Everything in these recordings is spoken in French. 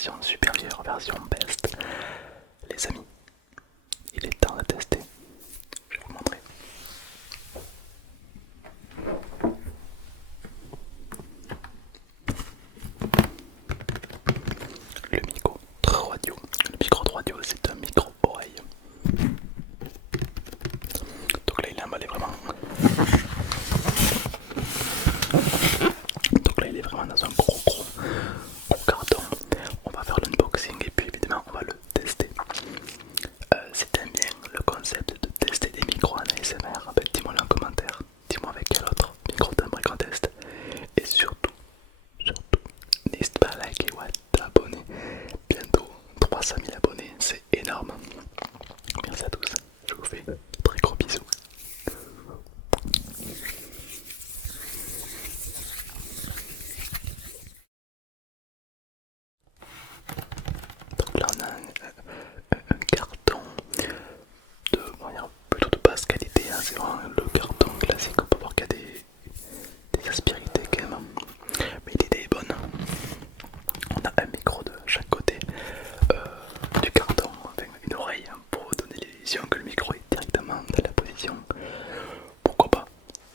version supérieure, version best. Les amis, il est temps de tester. Je vais vous montrer. Le micro 3 Le micro 3 c'est un micro oreille. Donc là il est emballé vraiment. Donc là il est vraiment dans un gros carton. On va faire l'unboxing et puis évidemment on va le tester. Si t'aimes bien le concept de tester des micros en ASMR, ben dis-moi en commentaire. Dis-moi avec quel autre micro t'aimerais qu'on teste. Et surtout, n'hésite pas à liker ou à t'abonner. Bientôt 300 000 abonnés, c'est énorme. Merci à tous, je vous fais de très gros bisous. Donc là on a un carton de, plutôt de basse qualité, hein. C'est vraiment le carton classique. On peut voir qu'il y a des aspérités quand même, mais l'idée est bonne. On a un micro de chaque côté du carton, enfin une oreille, hein, pour donner l'illusion que le micro est directement dans la position. Pourquoi pas.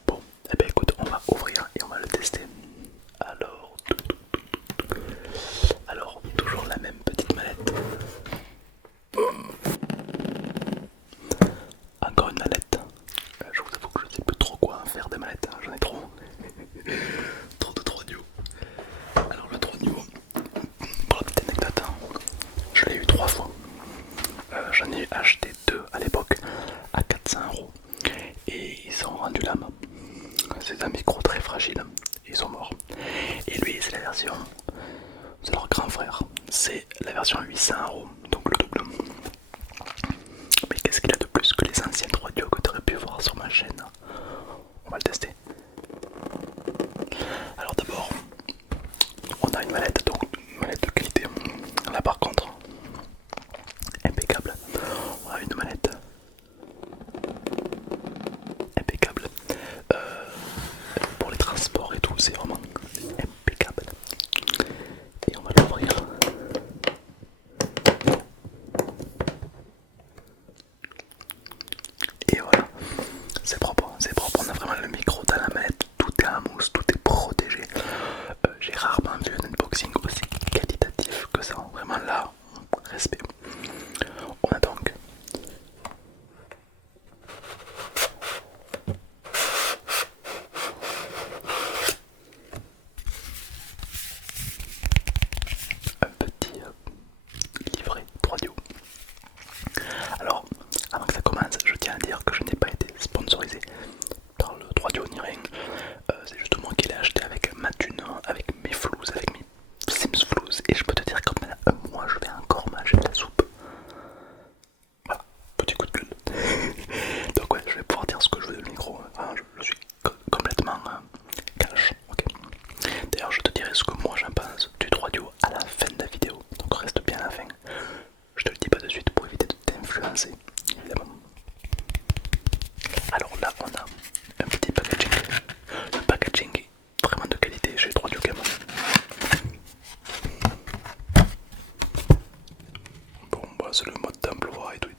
Bon, eh bien écoute, on va ouvrir et on va le tester. Alors toujours la même petite mallette. Encore une mallette. Je vous avoue que je sais plus trop quoi faire des mallettes, hein. J'en ai trop. Trop de duo. Alors le 3 duo, pour la petite anecdote, hein, je l'ai eu 3 fois. J'en ai acheté 2 à l'époque à 400 € et ils sont rendus l'âme. C'est un micro très fragile et ils sont morts. Et lui c'est la version, c'est leur grand frère, c'est la version 800 €, donc le double. Mais qu'est-ce qu'il a de plus que les anciennes radios que tu aurais pu voir sur ma chaîne? On va le tester. Alors d'abord, on a une mallette, donc une mallette de qualité. Là par contre, impeccable. On a une mallette impeccable. Pour les transports et tout, c'est vraiment impeccable. Et on va l'ouvrir. Et voilà, c'est propre, on a vraiment le micro dans la mallette, tout est en mousse, tout est protégé. J'ai rarement vu un unboxing aussi qualitatif que ça, vraiment là, respect. On a donc un petit livret 3DO. Alors, avant que ça commence, je tiens à dire que je n'ai pas été sponsorisé par le 3DO ni rien. C'est juste moi qui l'ai acheté avec ma thune, avec mes flous, avec mes Sims flous. Et je peux te dire que pendant un mois, je vais encore manger de la soupe. Voilà, petit coup de gueule. Donc ouais, je vais pouvoir dire ce que je veux de le micro. Enfin, je suis complètement cash. Okay. D'ailleurs, je te dirai ce que moi j'en pense du 3DO à la fin de la vidéo. Donc reste bien à la fin. Je te le dis pas de suite pour éviter de t'influencer, évidemment. Alors là, on a un petit packaging. Le packaging est vraiment de qualité chez 3DO Game. Bon, bah c'est le mode d'emploi et tout.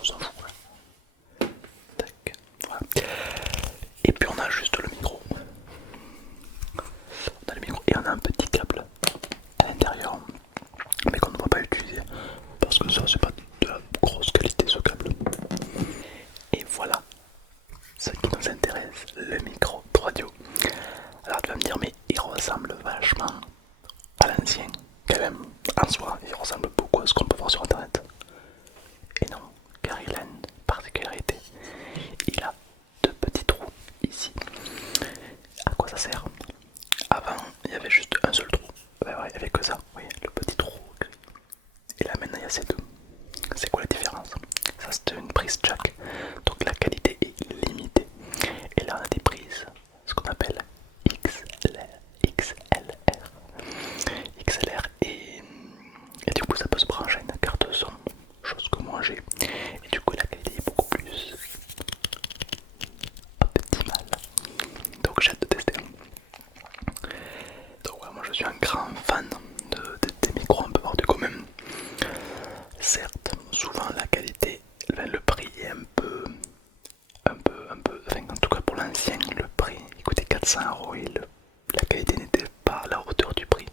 On s'en fout. Tac, voilà. Et puis on a juste le micro. On a le micro et on a un petit câble à l'intérieur, mais qu'on ne va pas utiliser parce que ça c'est pas de la grosse qualité ce câble. Et voilà ce qui nous intéresse, le micro 3DO. Alors tu vas me dire mais il ressemble vachement à l'ancien, quand même. En soi il ressemble beaucoup à ce qu'on peut voir sur internet. Et non, car il a une particularité, il a 2 petits trous ici. À quoi ça sert? Avant il y avait juste un seul trou, ouais, il n'y avait que ça, oui, le petit trou. Et là maintenant il y a ces 2. C'est quoi la différence? Ça c'est une prise jack, donc la qualité est limitée. Et là on a des prises, ce qu'on appelle XLR et du coup ça peut se brancher à une carte son, chose que moi j'ai. Et du coup la qualité est beaucoup plus optimale. Donc j'ai hâte de tester. Donc ouais, moi je suis un grand fan de la qualité n'était pas à la hauteur du prix.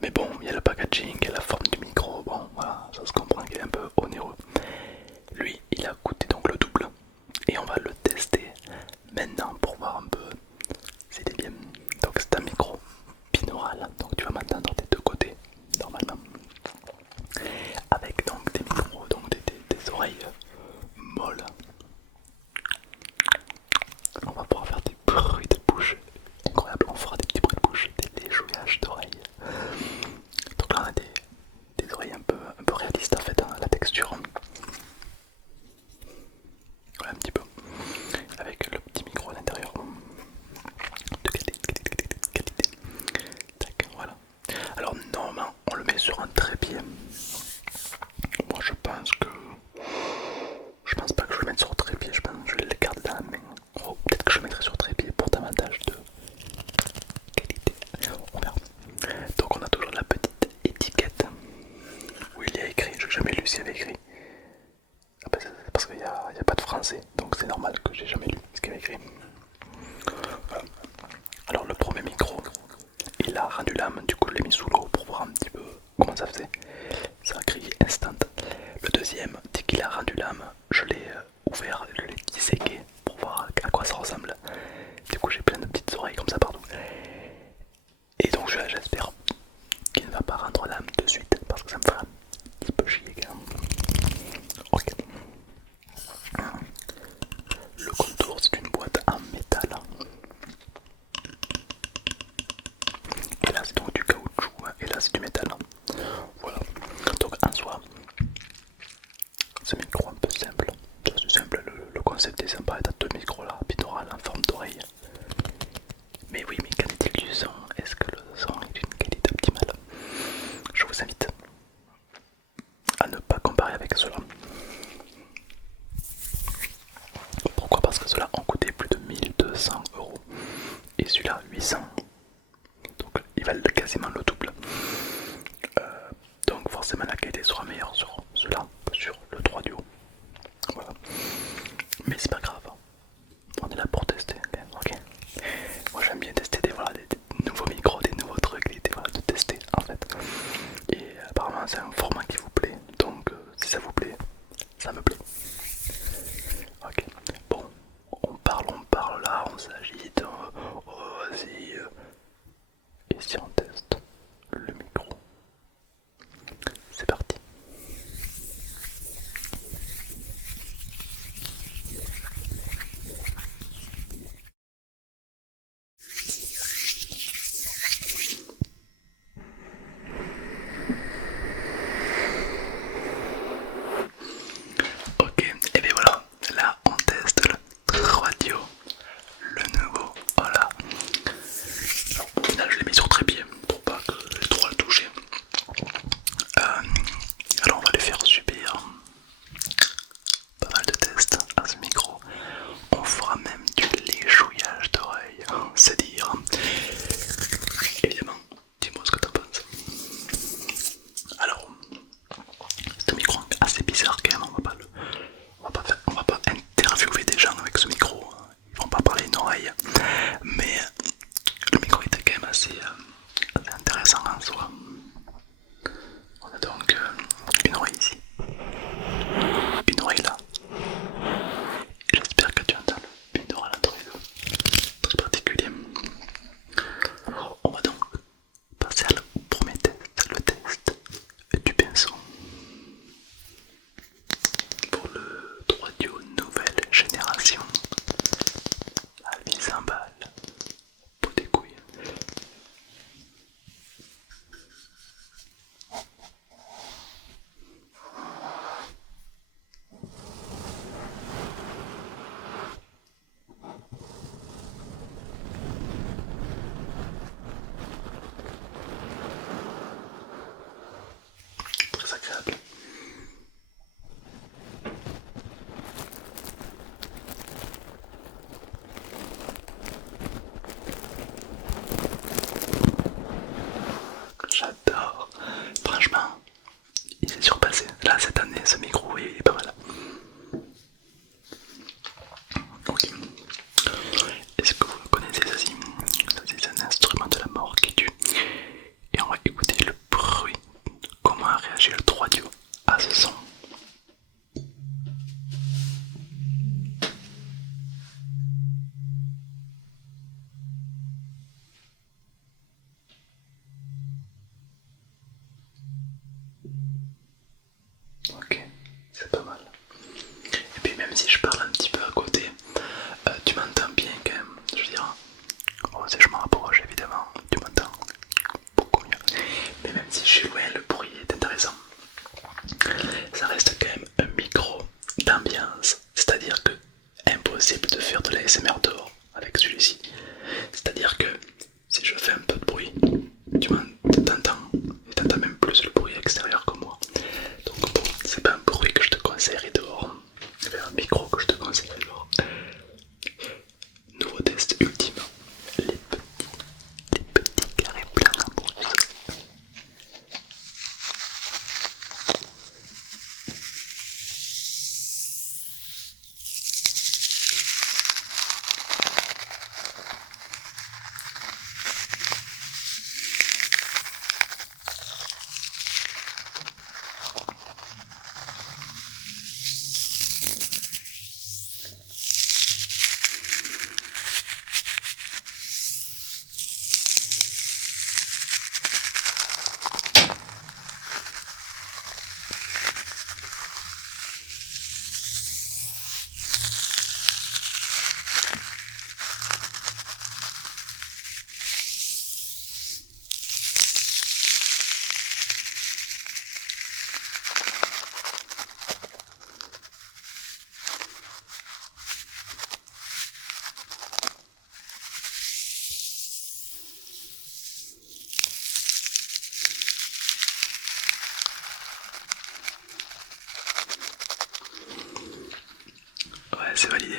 Mais bon, il y a le packaging, il y a la forme du micro, bon voilà, ça se comprend qu'il est un peu onéreux. Lui, il a coûté donc le double. Et on va le tester maintenant pour voir un peu s'il est bien. Donc c'est un micro binaural, donc tu vas m'entendre des deux côtés, normalement. Avec donc des micros, donc des oreilles molles. On va pouvoir faire des bruits de bouche incroyables, on fera des petits bruits de bouche, des léchouillages d'oreilles. Donc là on a des oreilles un peu réalistes en fait, hein, la texture. Ouais, un petit peu. Avec le petit micro à l'intérieur. De qualité. Tac, voilà. Alors normalement on le met sur un trépied. Moi je pense que... Je pense pas que je le mette sur trépied, je pense que je vais le garder dans la main. Oh, peut-être que je le mettrai sur trépied pour davantage de qualité. On verra. Donc on a toujours la petite étiquette où il y a écrit, je n'ai jamais lu s'il y avait écrit. Ah bah, c'est parce qu'il n'y a pas de français, donc c'est normal que j'ai jamais lu ce qu'il y avait écrit. Voilà. Alors le premier micro, il a rendu l'âme, du coup je l'ai mis sous l'eau pour voir un petit peu comment ça faisait. Ça a crié instant. Le deuxième, dès qu'il a rendu l'âme, je l'ai ouvert, je l'ai disséqué pour voir à quoi ça ressemble. Du coup j'ai plein de petites oreilles comme ça partout. Et donc j'espère qu'il ne va pas rendre l'âme de suite parce que ça me fera un petit peu chier quand même. Ok. Le contour c'est une boîte en métal. Et là c'est donc du caoutchouc et là c'est du métal. Voilà. Donc en soi, ce micro un peu simple. C'est simple, le concept est sympa, t'as deux micros là, binaural en forme d'oreille. Mais oui, mais qu'en est-il du son? Est-ce que le son est d'une qualité optimale? Je vous invite à ne pas comparer avec cela. Pourquoi? Parce que cela ont coûté plus de 1200 € et celui-là 800. Donc ils valent quasiment le double. Donc forcément la qualité sera meilleure sur cela que sur le 3 Duo. Voilà. Mais c'est pas grave. On est là pour tester, ok. Moi j'aime bien tester des nouveaux micros, des nouveaux trucs, voilà, de tester en fait. Et apparemment c'est un format qui vous plaît, donc si ça vous plaît, ça me plaît. Ok, bon, on parle là, on s'agite, vas-y. Et si on teste le micro, c'est parti. validé.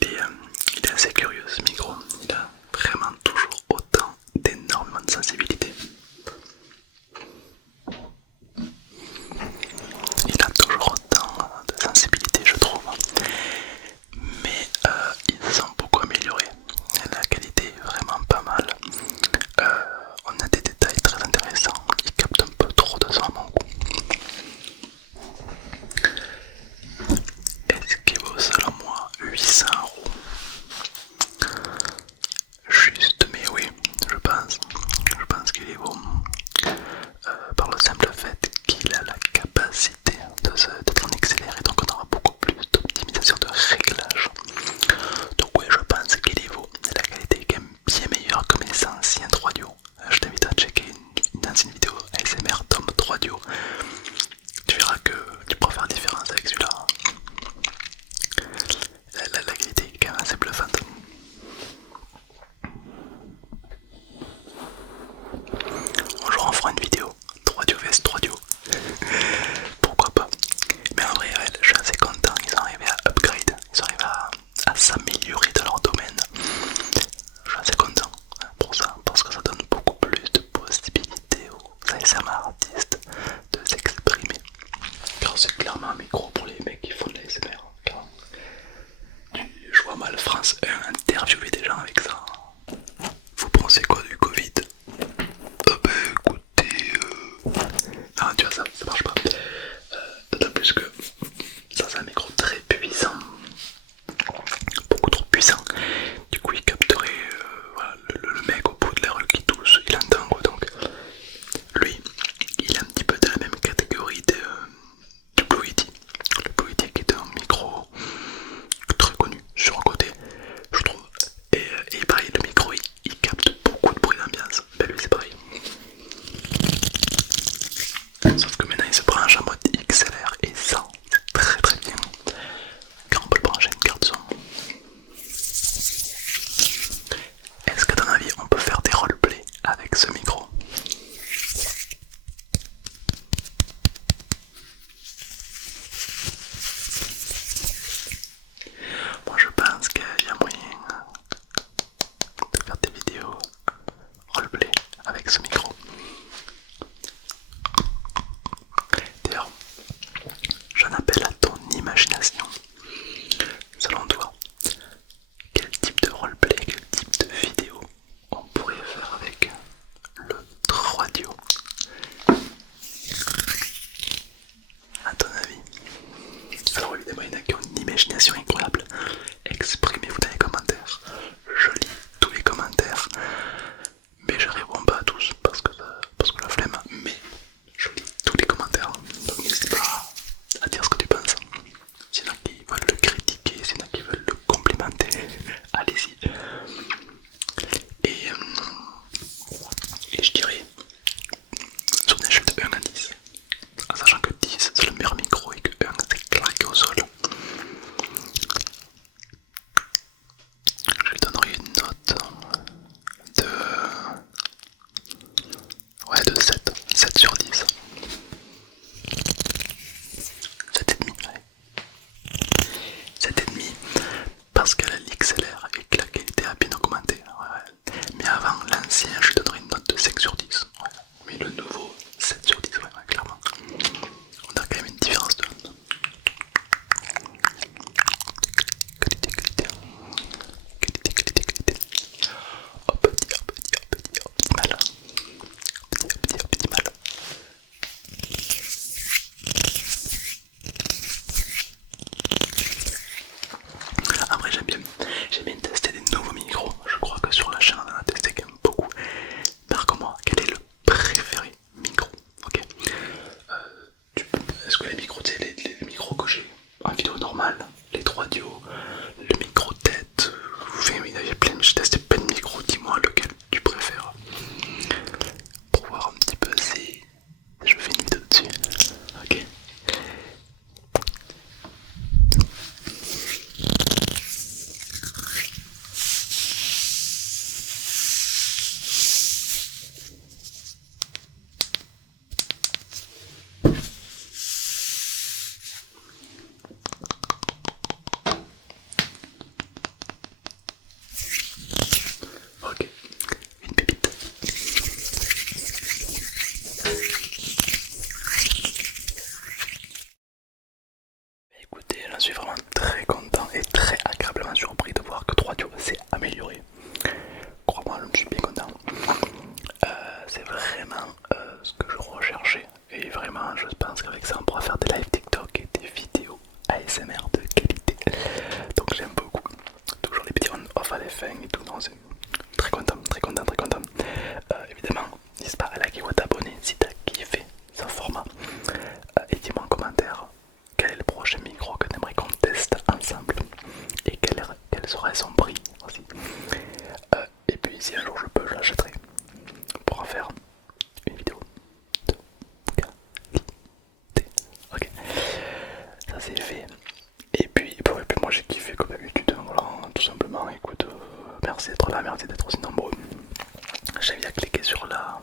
Il est assez curieux ce micro, il a vraiment toujours autant d'énormément de sensibilité. Il a toujours autant de sensibilité je trouve. Mais ils sont beaucoup améliorés. La qualité est vraiment pas mal. On a des détails très intéressants. Il capte un peu trop de son à mon goût. Est-ce qu'il vaut selon moi 800 €? Juste, mais oui, je pense qu'il est vaut par le simple fait qu'il a la capacité d'être en accéléré, donc on aura beaucoup plus d'optimisation de réglage. Donc oui, je pense qu'il est vaut. La qualité est quand même bien meilleure que mes anciens 3DO. Je t'invite à checker une ancienne vidéo ASMR Tom 3DO. Tu verras que tu pourras faire la différence avec celui-là. La qualité est quand même assez bluffante. Un jour on fera une vidéo 3DO vs 3DO. Pourquoi pas. Mais en vrai, je suis assez content. Ils sont arrivés à upgrade. Ils sont arrivés à s'améliorer dans leur domaine. Je suis assez content pour ça. Parce que ça donne beaucoup plus de possibilités aux ASMR artistes de s'exprimer. Car c'est clairement un micro pour les mecs qui font de l'ASMR. Je vois mal France 1 interviewer des gens avec ça. Vous pensez quoi du Covid? Ah bah écoutez, ah tu vois ça marche pas. D'autant plus que ça c'est un micro très puissant, beaucoup trop puissant. Du coup il capterait voilà, le mec au bout de la rue qui tousse, il entend quoi. Donc lui il est un petit peu dans la même catégorie du Blue Yeti. Le Blue Yeti qui est un micro très connu sur un côté je trouve. Et pareil le micro il capte beaucoup de bruit d'ambiance. Ben lui c'est pareil. Sauf que maintenant il se branche en mode XLR et ça c'est très très bien car on peut le brancher une carte son. Est-ce qu'à ton avis on peut faire des roleplays avec ce micro? Moi je pense qu'il y a moyen de faire des vidéos roleplay avec ce micro. D'ailleurs, j'en appelle à ton imagination. Selon toi, quel type de roleplay, quel type de vidéo on pourrait faire avec le 3DO? À ton avis? Alors évidemment, il y en a qui ont une imagination incroyable. Exprimez-vous dans les commentaires. Je lis tous les commentaires, mais je réponds pas à tous parce que la flemme. Mais je lis tous les commentaires, donc n'hésite pas à dire ce que tu penses. S'il y en a qui veulent le critiquer, s'il y en a qui veulent le complimenter, allez-y. Et je dirais sur une échelle de 1 à 10, en sachant que 10 c'est le meilleur micro et que 1 c'est claqué au sol, je lui donnerai une note de, ouais, de 7, 7 sur 10. 7,5, ouais. 7,5 parce qu'elle a l'XLR et que la qualité a bien augmenté. Ouais. Mais avant l'ancien, je lui donnerais une note de 5 sur 10. Ouais. Mais le nouveau, 7 sur 10, ouais, clairement. On a quand même une différence de qualité, qualité, qualité, qualité, qualité. Optimal. Optimal. Après j'aime bien tester des nouveaux micros. Je crois que sur la chaîne on en a testé quand même beaucoup. Marque-moi, quel est le préféré micro? Ok. Est-ce que les micros, tu sais, les micros que j'ai en vidéo normale, les 3DO, le micro tête, enfin, il y a plein, j'ai testé plein de micros, dis-moi lequel tu préfères pour voir un petit peu si je fais une vidéo dessus. Ok. et tout. Non, c'est très content, très content, très content. Évidemment, n'hésite pas à liker ou à t'abonner si t'as kiffé ce format. Et dis-moi en commentaire quel est le prochain micro que t'aimerais qu'on teste ensemble et quel serait son prix aussi. Et puis si un jour je peux, je l'achèterai pour en faire une vidéo de qualité. Ok, ça c'est fait. Et puis, moi j'ai kiffé comme d'habitude, voilà, tout simplement. Écoute, merci d'être là, merci d'être aussi nombreux. J'invite à cliquer sur la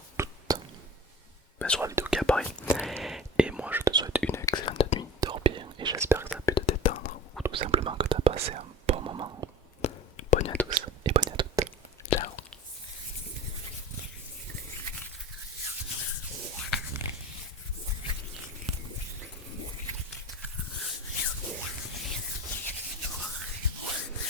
vidéo qui apparaît. Et moi je te souhaite une excellente